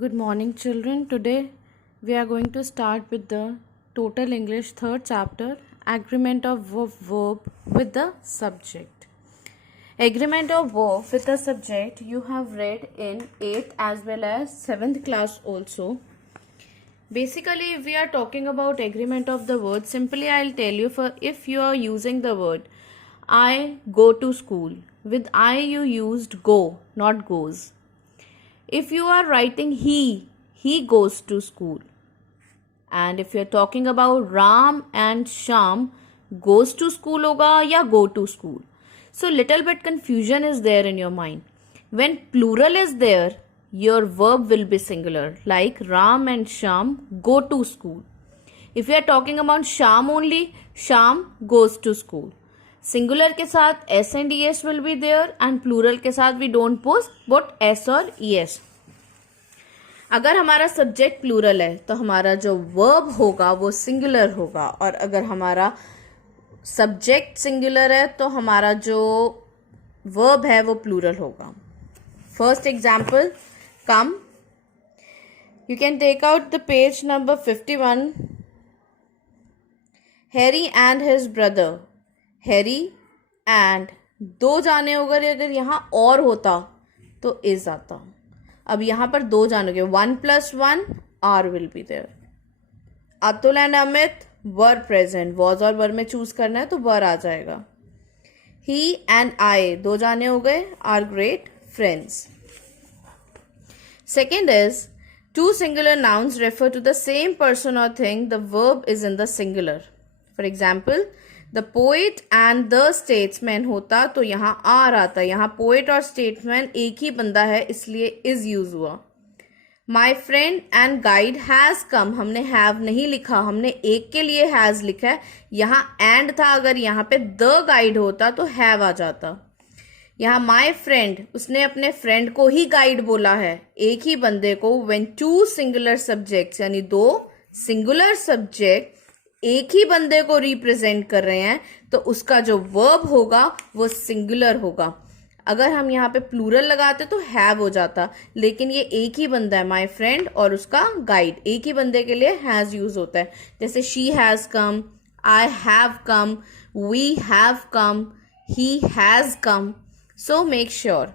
Good morning, children. Today we are going to start with the Total English third chapter, Agreement of Verb with the Subject. Agreement of verb with the subject you have read in 8th as well as 7th class also. Basically, if we are talking about agreement of the word, simply I'll tell you, for if you are using the word I go to school, with I you used go, not goes. If you are writing he goes to school. And if you're talking about Ram and Sham, goes to school hoga ya go to school. So little bit confusion is there in your mind. When plural is there, your verb will be singular, like Ram and Sham go to school. If you are talking about Sham only, Sham goes to school. Singular के साथ S and E S will be there and plural के साथ we don't post but S और E S. अगर हमारा subject plural है तो हमारा जो वर्ब होगा वो सिंगुलर होगा, और अगर हमारा सब्जेक्ट सिंगुलर है तो हमारा जो वर्ब है वो प्लूरल होगा. First example, come. You can take out the page number 51. Harry and his brother. Harry and दो जाने अगर यहाँ और होता तो इज आता. अब यहाँ पर दो जान हो गए, 1 + 1 are will be there. Atul and Amit were present, was और वर में चूज करना है तो वर आ जाएगा. ही एंड आई दो जाने हो गए, are great friends. Second is two singular nouns refer to the same person और thing, the verb is in the singular. For example, the poet and the statesman होता तो यहाँ आर आता. यहाँ पोएट और स्टेट्समैन एक ही बंदा है इसलिए इज यूज हुआ. My friend and guide has come, हमने हैव नहीं लिखा, हमने एक के लिए हैज लिखा है. यहाँ एंड था, अगर यहाँ पे द गाइड होता तो हैव आ जाता. यहाँ माई फ्रेंड, उसने अपने फ्रेंड को ही गाइड बोला है, एक ही बंदे को. व्हेन टू सिंगुलर सब्जेक्ट्स यानी दो सिंगुलर सब्जेक्ट एक ही बंदे को रिप्रेजेंट कर रहे हैं तो उसका जो वर्ब होगा वो सिंगुलर होगा. अगर हम यहाँ पे प्लूरल लगाते तो हैव हो जाता, लेकिन ये एक ही बंदा है माय फ्रेंड और उसका गाइड, एक ही बंदे के लिए हैज यूज होता है. जैसे she has come, I have come, we have come, he has come. So make sure.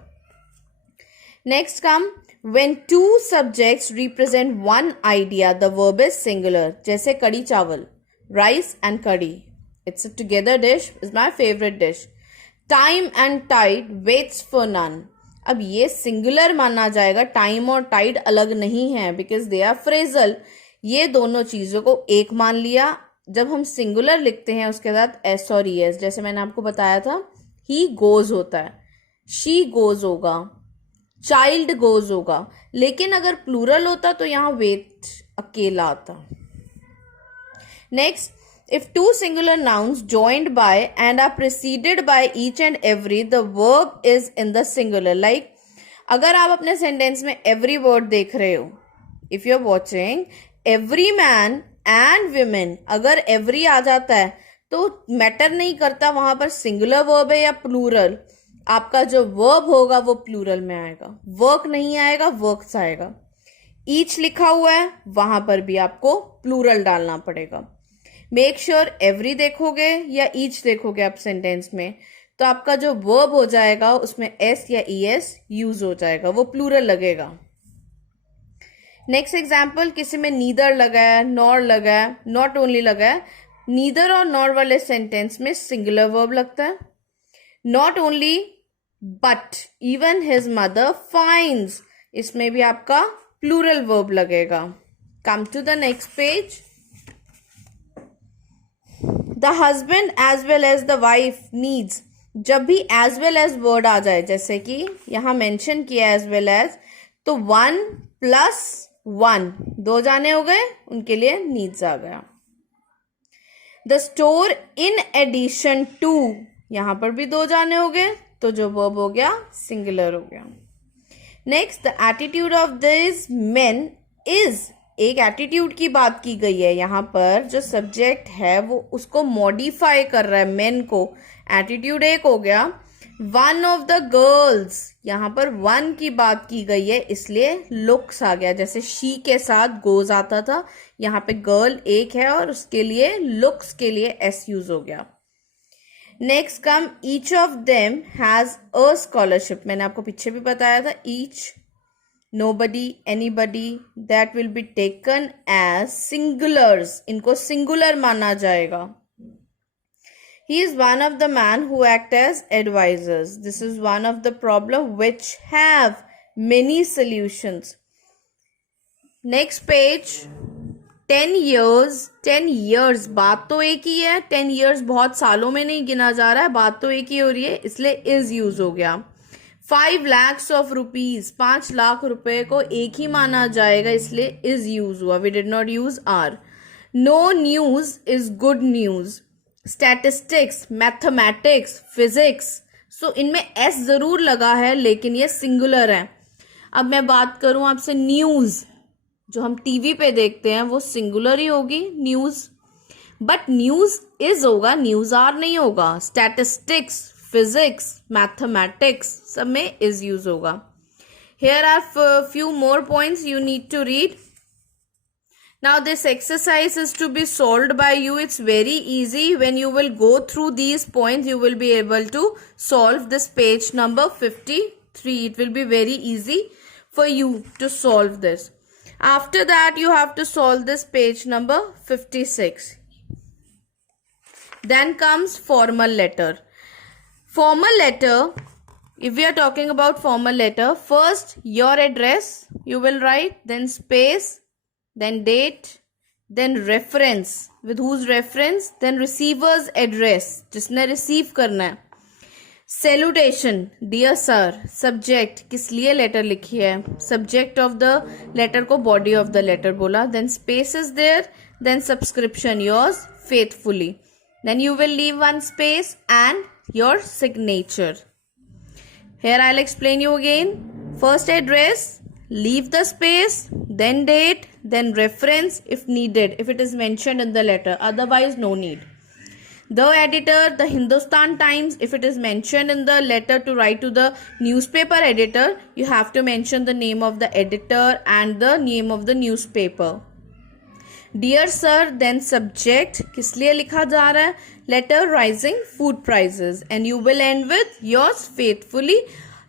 Next come, when two subjects represent one idea the verb is singular. जैसे कड़ी चावल, rice and curry, it's a together dish, is my favorite dish. Time and tide waits for none. अब ये singular माना जाएगा, time और Tide अलग नहीं है बिकॉज दे आर फ्रेजल. ये दोनों चीजों को एक मान लिया. जब हम सिंगुलर लिखते हैं उसके साथ एस और ई एस, जैसे मैंने आपको बताया था, ही गोज होता है, शी गोज होगा, चाइल्ड गोज होगा. लेकिन अगर प्लूरल होता तो यहाँ वेट अकेला आता. Next, if two singular nouns joined by and are preceded by each and every, the verb is in the singular. Like, अगर आप अपने सेंटेंस में every word देख रहे हो, if you are watching, every man and women, अगर every आ जाता है तो मैटर नहीं करता वहां पर सिंगुलर वर्ब है या प्लूरल, आपका जो वर्ब होगा वो प्लूरल में आएगा. वर्क नहीं आएगा, वर्क्स आएगा. ईच लिखा हुआ है वहां पर भी आपको प्लूरल डालना पड़ेगा. मेक श्योर एवरी देखोगे या ईच देखोगे आप सेंटेंस में तो आपका जो वर्ब हो जाएगा उसमें एस या ई एस यूज हो जाएगा, वो प्लूरल लगेगा. नेक्स्ट एग्जाम्पल, किसी में नीदर लगा है, नॉर लगा है, नॉट ओनली लगा है. नीदर और नॉर वाले सेंटेंस में सिंगुलर वर्ब लगता है. Not only but even his mother finds, इसमें भी आपका प्लूरल वर्ब लगेगा. Come to the next page. The husband as well as the wife needs. जब भी एज वेल एज वर्ड आ जाए, जैसे कि यहां मेंशन किया एज वेल एज, तो 1 + 1 दो जाने हो गए, उनके लिए नीड्स आ गया. The store in addition to, यहां पर भी दो जाने हो गए तो जो वर्ब हो गया सिंगुलर हो गया. Next, the attitude of this main is, एक एटीट्यूड की बात की गई है. यहाँ पर जो सब्जेक्ट है वो उसको मॉडिफाई कर रहा है, मेन को. एटीट्यूड एक हो गया. वन ऑफ द गर्ल्स, यहां पर वन की बात की गई है इसलिए लुक्स आ गया, जैसे शी के साथ गोज आता था, यहां पे गर्ल एक है और उसके लिए लुक्स के लिए एस यूज हो गया. Next come each of them has a scholarship. मैंने आपको पीछे भी बताया था, each, nobody, anybody, that will be taken as singulars. इनको singular माना जाएगा. He is one of the man who act as advisors. This is one of the problem which have many solutions. Next page. 10 years. 10 years बात तो एक ही है. 10 years बहुत सालों में नहीं गिना जा रहा है, बात तो एक ही हो रही है, इसलिए is यूज हो गया. 5 lakhs of rupees, 5 लाख रुपए को एक ही माना जाएगा, इसलिए is यूज हुआ. We did not use are. No news is good news. Statistics, mathematics, physics. So इनमें s जरूर लगा है लेकिन ये सिंगुलर है. अब मैं बात करूं आपसे न्यूज, जो हम टीवी पे देखते हैं वो सिंगुलर ही होगी न्यूज, बट न्यूज इज होगा, न्यूज आर नहीं होगा. स्टैटिस्टिक्स, फिजिक्स, मैथमेटिक्स सब में इज यूज होगा. Here are few more points you need to read. Now this exercise is to be solved by you. It's very easy. When you will go through these points, you will be able to solve this page number 53. It will be very easy for you to solve this. After that, you have to solve this page number 56. Then comes formal letter. Formal letter, if we are talking about formal letter, first your address you will write, then space, then date, then reference, with whose reference, then receiver's address, जिसने receive करना है. Salutation, dear sir. Subject, किस लिए letter लिखी है, subject of the letter को body of the letter बोला. Then space is there, then subscription, yours faithfully. Then you will leave one space and your signature. Here I'll explain you again. First address, leave the space, then date, then reference if needed, if it is mentioned in the letter, otherwise no need. The editor, the Hindustan Times, if it is mentioned in the letter to write to the newspaper editor, you have to mention the name of the editor and the name of the newspaper. Dear sir, then subject, किस लिए लिखा जा रहा है, letter rising food prices, and you will end with yours faithfully.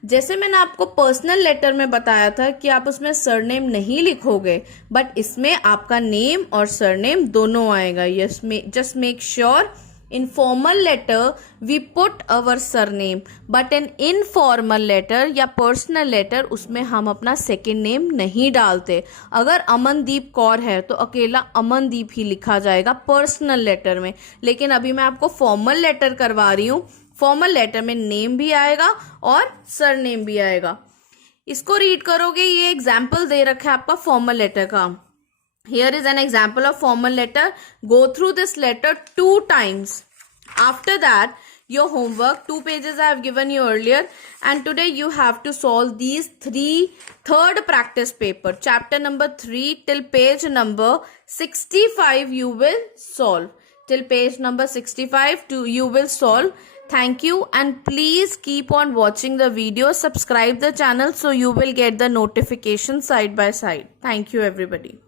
जैसे मैंने आपको personal letter में बताया था कि आप उसमें सरनेम नहीं लिखोगे, बट इसमें आपका नेम और सरनेम दोनों आएगा. Yes, just make sure in formal letter we put our surname, but in informal letter या पर्सनल लेटर उसमें हम अपना सेकेंड नेम नहीं डालते. अगर अमनदीप कौर है तो अकेला अमनदीप ही लिखा जाएगा पर्सनल लेटर में, लेकिन अभी मैं आपको फॉर्मल लेटर करवा रही हूँ. फॉर्मल लेटर में नेम भी आएगा और सरनेम भी आएगा. इसको रीड करोगे, ये एग्जाम्पल दे रखा है आपका फॉर्मल लेटर का. Here is an example of formal letter. Go through this letter 2 times. After that your homework, 2 pages I have given you earlier, and today you have to solve these third practice paper, chapter number 3 till page number 65 you will solve. Till page number 65 you will solve. Thank you, and please keep on watching the video. Subscribe the channel so you will get the notification side by side. Thank you everybody.